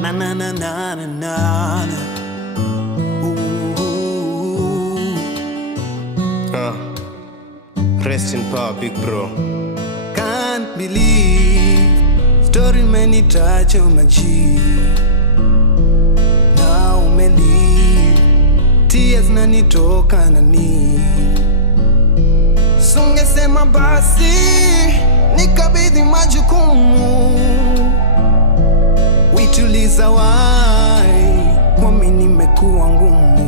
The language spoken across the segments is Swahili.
Na na na na na na. Rest in power, big bro. Can't believe story many touch on my G. Now me leave, tears nanitoka nani. Sungesema basi nikabidhi majukumu, wituliza wai kwa mimi nimekuwa ngumu.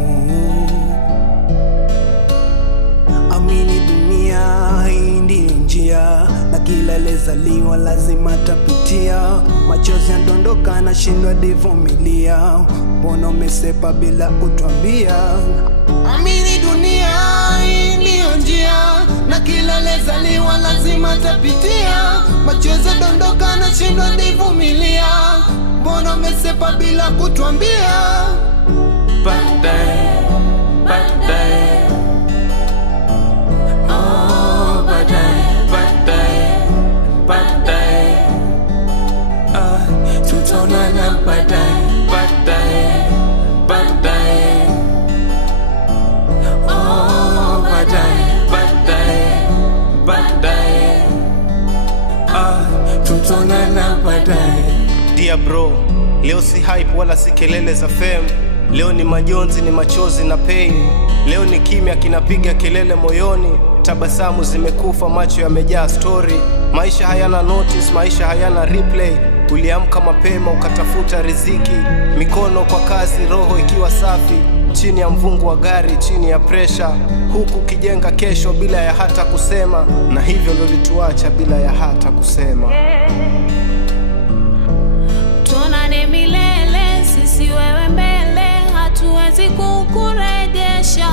Amini dunia hii ndiyo njia, na kila lezaliwa lazima tapitia. Machozi yadondoka na shindwa divumilia, mbona umesepa bila kutuambia? Amini dunia hii ndiyo njia, na kila lezaliwa lazima tapitia. Machozi yadondoka na shindwa divumilia, mbona umesepa bila kutuambia? Bad day, bad day. Tutaonana baadaye, baadaye, baadaye. Oh, baadaye, baadaye, baadaye. Tutaonana baadaye. Dear bro, leo si hype wala si kelele za fame. Leo ni majonzi, ni machozi na pain. Leo ni kimya kinapiga kelele moyoni. Tabasamu zimekufa, macho yamejaa story. Maisha hayana notice, maisha hayana replay. Uliamka mapema ukatafuta riziki, mikono kwa kazi, roho ikiwa safi, chini ya mvungu wa gari, chini ya pressure, huku ukijenga kesho bila ya hata kusema. Na hivyo ndio lituacha bila ya hata kusema. Tuonane milele, sisi wewe mbele, hatuwezi kukurejesha.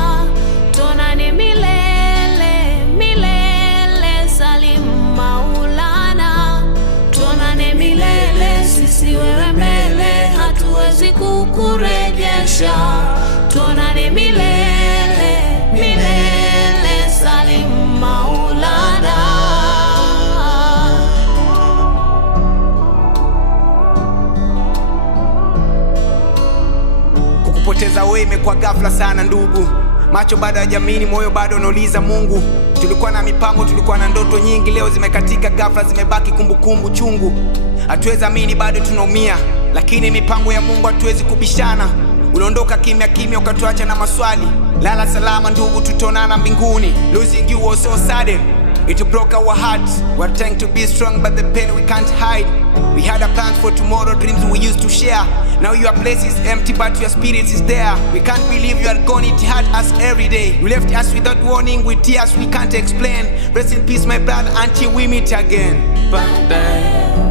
Tuonane milele, milele, Salim Maulana. Tuonane milele, sisi wewe mbele, hatuwezi kukurejesha. Tuonane milele, milele, Salim Maulana. Kukupoteza wewe imekuwa ghafla sana ndugu. Macho bado hayajamini, moyo bado unauliza Mungu. Tulikuwa na mipango, tulikuwa na ndoto nyingi, leo zimekatika ghafla, zimebaki kumbukumbu chungu. Hatuwezi amini, bado tunaumia, lakini mipango ya Mungu hatuwezi kubishana. Uliondoka kimya kimya ukatuacha na maswali. Lala salama ndugu, tutaonana mbinguni. Losing you was so sudden, it broke our hearts. We're trying to be strong but the pain we can't hide. We had a plans for tomorrow, dreams we used to share. Now your place is empty but your spirit is there. We can't believe you are gone, it hurt us every day. You left us without warning, with tears we can't explain. Rest in peace my brother until we meet again. Bad day.